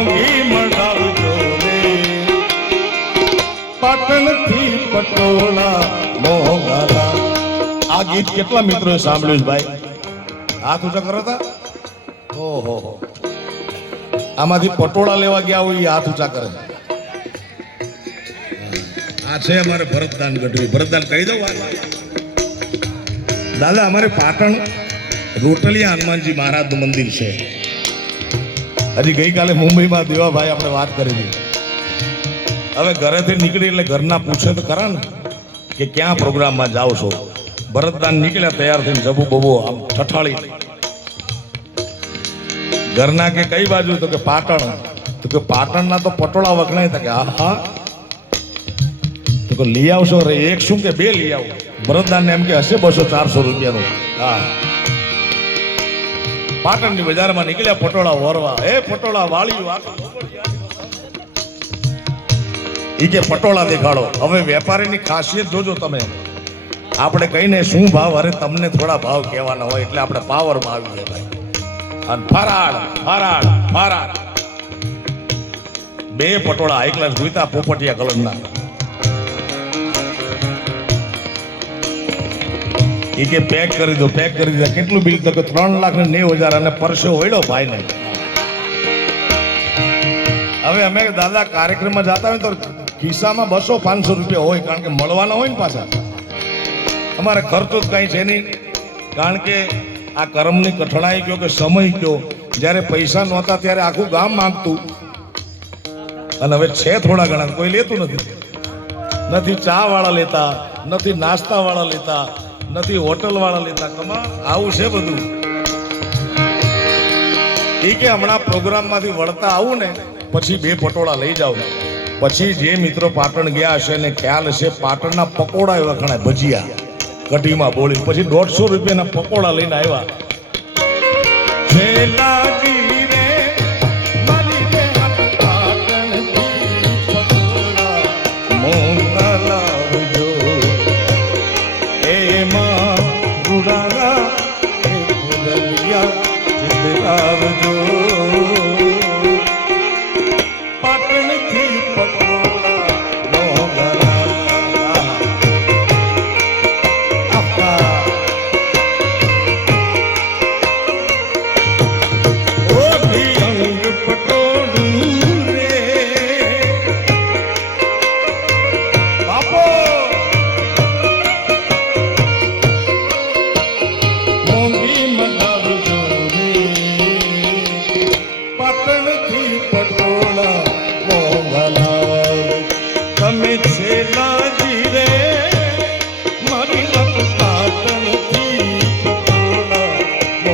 મોંઘી મઢાવજો રે પાટણથી પટોળા મોંઘાલા. આ ગીત કેટલા મિત્રોએ સાંભળ્યું ભાઈ? હાથ ઊંચા કરો તા. ઓહો, આમાંથી પટોળા લેવા ગયા હોય એ હાથ ઊંચા કરે. આ છે અમારે ભરતદાન ગઢવી. ભરતદાન કહી દઉં દાદા, અમારે પાટણ રોટલિયા હનુમાનજી મહારાજનું મંદિર છે. હજી ગઈકાલે મુંબઈમાં દેવાભાઈ આપણે વાત કરી હતી. હવે ઘરેથી નીકળી એટલે ઘરના પૂછે તો ખરા ને કે ક્યાં પ્રોગ્રામમાં જાઓ છો. ભરતદાન નીકળ્યા તૈયાર થઈને જબુ બબુ આમ ઠઠાળી. ઘરના કે કઈ બાજુ? તો કે પાટણ. તો કે પાટણના તો પટોળા વખણાય. કે હા તો કે લઈ આવશો રે? એક શું કે બે લઈ આવો? ભરતદાન ને એમ કે હશે 200-400 રૂપિયાનું. હા, પાટણની બજારમાં નીકળ્યા પટોળા વરવા. એ પટોળા વાળ્યું ઈ કે પટોળા દેખાડો. હવે વેપારીની ખાસિયત જોજો તમે. આપણે કહીને શું ભાવ? અરે તમને થોડા ભાવ કહેવાના હોય એટલે આપણે પાવરમાં આવી જાય ભાઈ. અને ફરાળ ફરાળ ફરાળ 2 પટોળા હાઈ ક્લાસ જોઈતા પોપટિયા કલરના. એ કે પેક કરી દો, પેક કરી દીધા. કેટલું બિલ? તો કે 3,90,000 અને પરસો હોયડો ભાઈ ને. હવે અમે દાદા કાર્યક્રમમાં જતા હોય તો ખિસ્સામાં 200-500 રૂપિયા હોય, કારણ કે મળવાના હોય ને પાછા. અમારે ખર્ચો જ કઈ છે નહીં, કારણ કે આ કર્મની કઠણાઈ કયો કે સમય કયો. જ્યારે પૈસા નહોતા ત્યારે આખું ગામ માંગતું, અને હવે છે થોડા ઘણા, કોઈ લેતું નથી. નથી ચા વાળા લેતા, નથી નાસ્તા વાળા લેતા, નથી હોટલ વાળા લેતા. કમા આવું છે બધું. એ કે હમણાં પ્રોગ્રામમાંથી વળતા આવું ને પછી 2 પટોળા લઈ જાવ. પછી જે મિત્રો પાટણ ગયા હશે ને ખ્યાલ હશે, પાટણના પકોડા વખણાય, ભજીયા કઢીમાં બોલી. પછી 150 રૂપિયાના પકોડા લઈને આવ્યા. તમે છેલ્લા જીરે